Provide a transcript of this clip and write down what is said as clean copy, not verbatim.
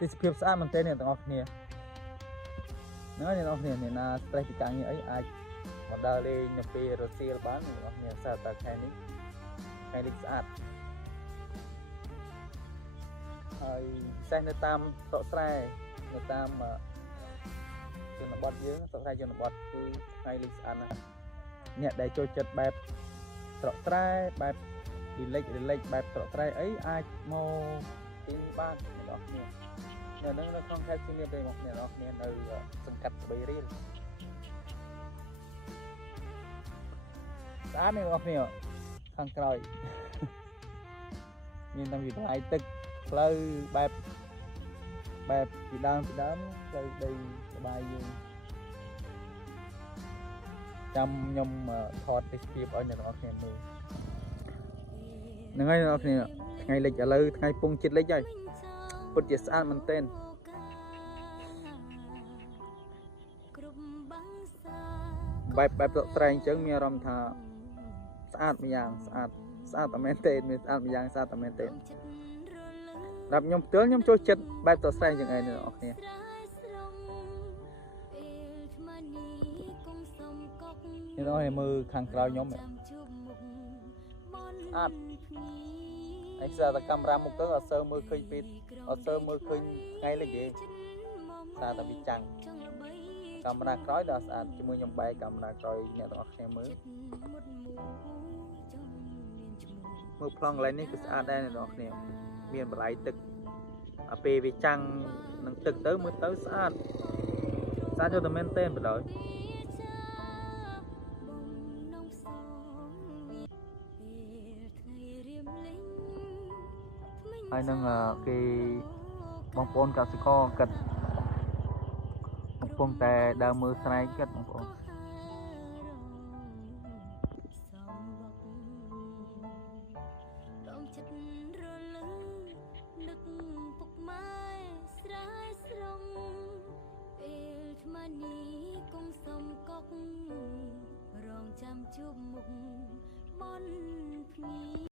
ទីភាពស្អាតមែនទេអ្នកទាំងអស់គ្នាហ្នឹងហើយអ្នកទាំងអស់គ្នាអ្នកណា stress ពីការងារអីអាចមកដើរលេងនៅពេលរសៀលបានអ្នកទាំងអស់គ្នាសារតែខែនេះខែលេខស្អាតហើយពិសេសនៅតាមស្រុកស្រែនៅតាមជនបទយើងស្រុកស្រែជនបទគឺថ្ងៃលេខស្អាតណាស់អ្នកដែលចូលចិត្តបែបស្រុកស្រែបែបrelax បែបស្រុកស្រែអីអាចមកទីនេះបានអ្នកទាំងអស់គ្នានៅក្នុងខេត្តសៀមរាបទេបងប្អូនអ្នកទាំងអស់គ្នានៅសង្កាត់ស្បីរៀលស្អាតអ្នកទាំងអស់គ្នាខាងក្រោយមានតែវិបត្តិទឹកផ្លូវបែបពីដើមផ្លូវដីសបាយយើងចាំខ្ញុំថតទេសភាពឲ្យអ្នកទាំងអស់គ្នាមើលហ្នឹងហើយអ្នកទាំងអស់គ្នាថ្ងៃលិចឥឡូវថ្ងៃពងជាតិលិចហើយពិតជាស្អាតមែនទែនបែបស្រុកស្រែអញ្ចឹងមានអារម្មណ៍ថាស្អាតម្យ៉ាងស្អាតតែមែនទែនមានស្អាតម្យ៉ាងស្អាតតែមែនទែនដល់ខ្ញុំផ្ទាល់ខ្ញុំចូលចិត្តបែបស្រុកស្រែអញ្ចឹងឯងអ្នកទាំងអស់គ្នានេះដល់មើលខាងក្រោយខ្ញុំស្អាតឯសារតែកាមេរ៉ាមុខទៅអត់សូវមើលឃើញពីអត់សូវមើលឃើញថ្ងៃលិចទេសារតែវាចាំងកាមេរ៉ាក្រោយដល់ស្អាតជាមួយខ្ញុំបែរកាមេរ៉ាក្រោយអ្នកទាំងអស់គ្នាមើលប្លង់កន្លែងនេះគឺស្អាតដែរអ្នកទាំងអស់គ្នាមានបន្លែទឹកអាពេលវាចាំងនឹងទឹកទៅមើលទៅស្អាតយកតែមែនទែនបណ្ដោយហើយនឹងគេបងប្អូនកសិករគិតកំពុងតែដើរមើលស្រែគិតបងប្អូន